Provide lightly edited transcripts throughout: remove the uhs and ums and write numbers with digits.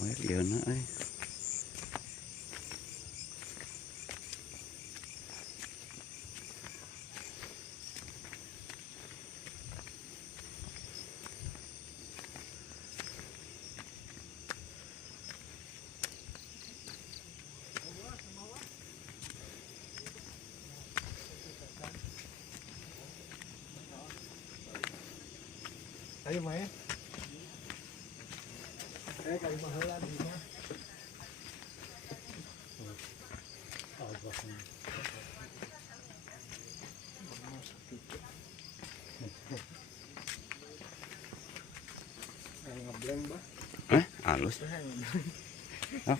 Ôi, giờ nó ấy. Ayo mày. Đây cái mà hơi ăn gì nhá. Ngebleng bah. Halus. Oh.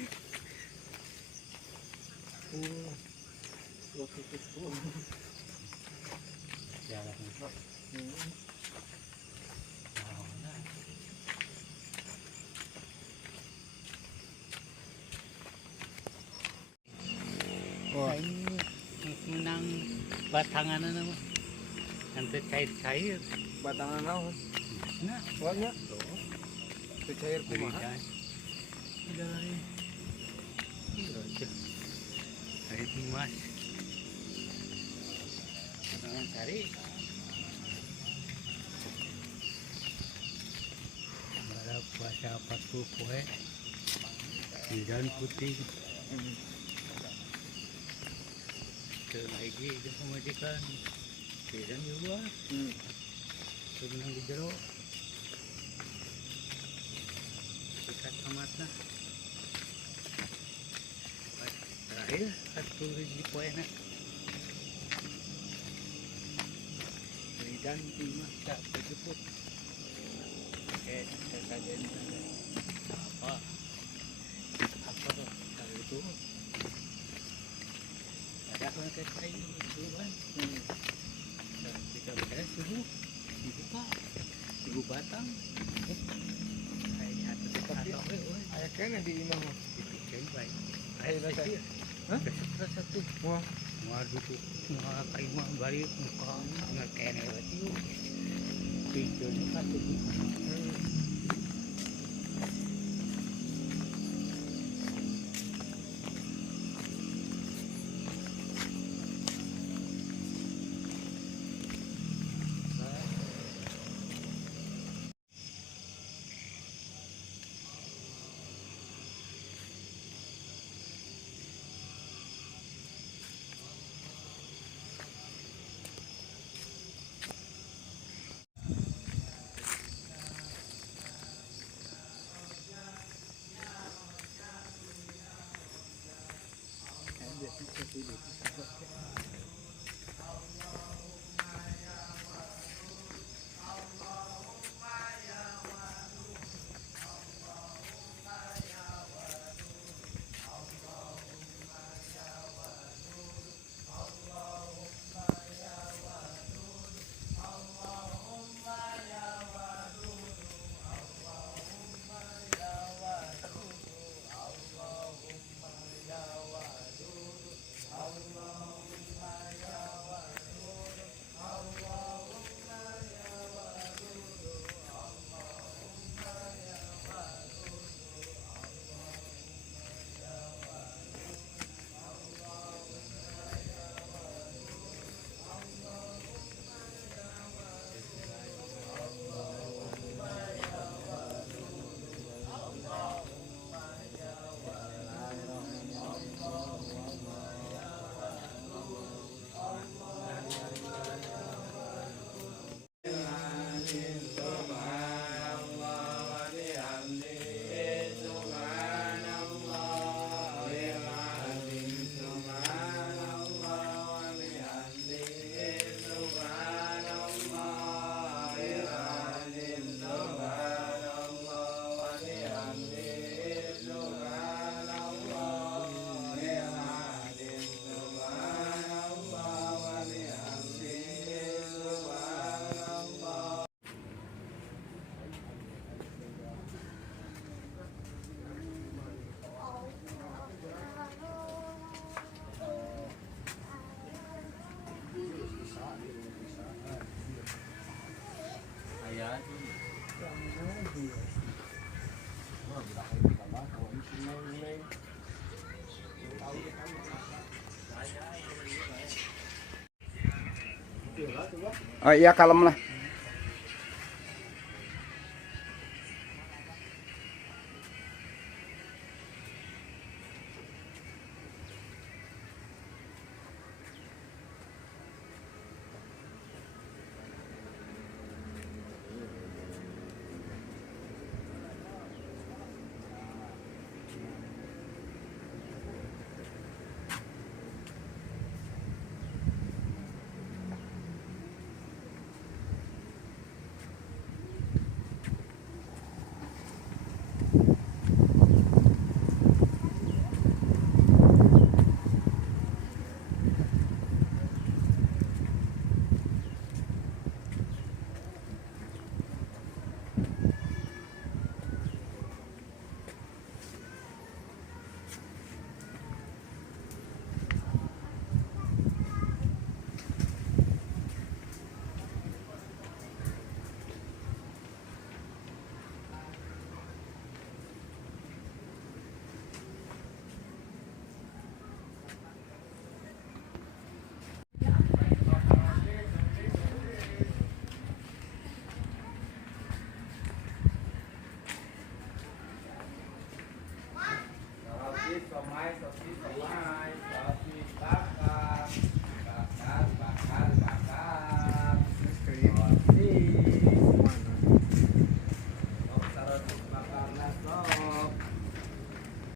Nang batangan na naman. Nanti cair-cair. Batangan naon? Nah, Banyak. Itu cair kumaha? ada lagi. Hari Dimas. Jangan cari. Ada puasa 40 poe. Hidan putih. Lagi itu pemajikan. Hidan juga. Sebenarnya di jero. Ikat tamatna. Terakhir 1 poe na. Hidan Dimas tak berjemput. Kejadian apa tuh kalau itu ada orang kayak itu kan kita beres subuh dibuka ibu batang kayak satu Ayah kan di imam. dibikin baik Ayo lagi. Hah? satu Wah, waduh tuh nggak kayak mah balik muka nggak kayak lewat itu videonya satu Wah, berapa ini Oh iya kalem lah. Somai,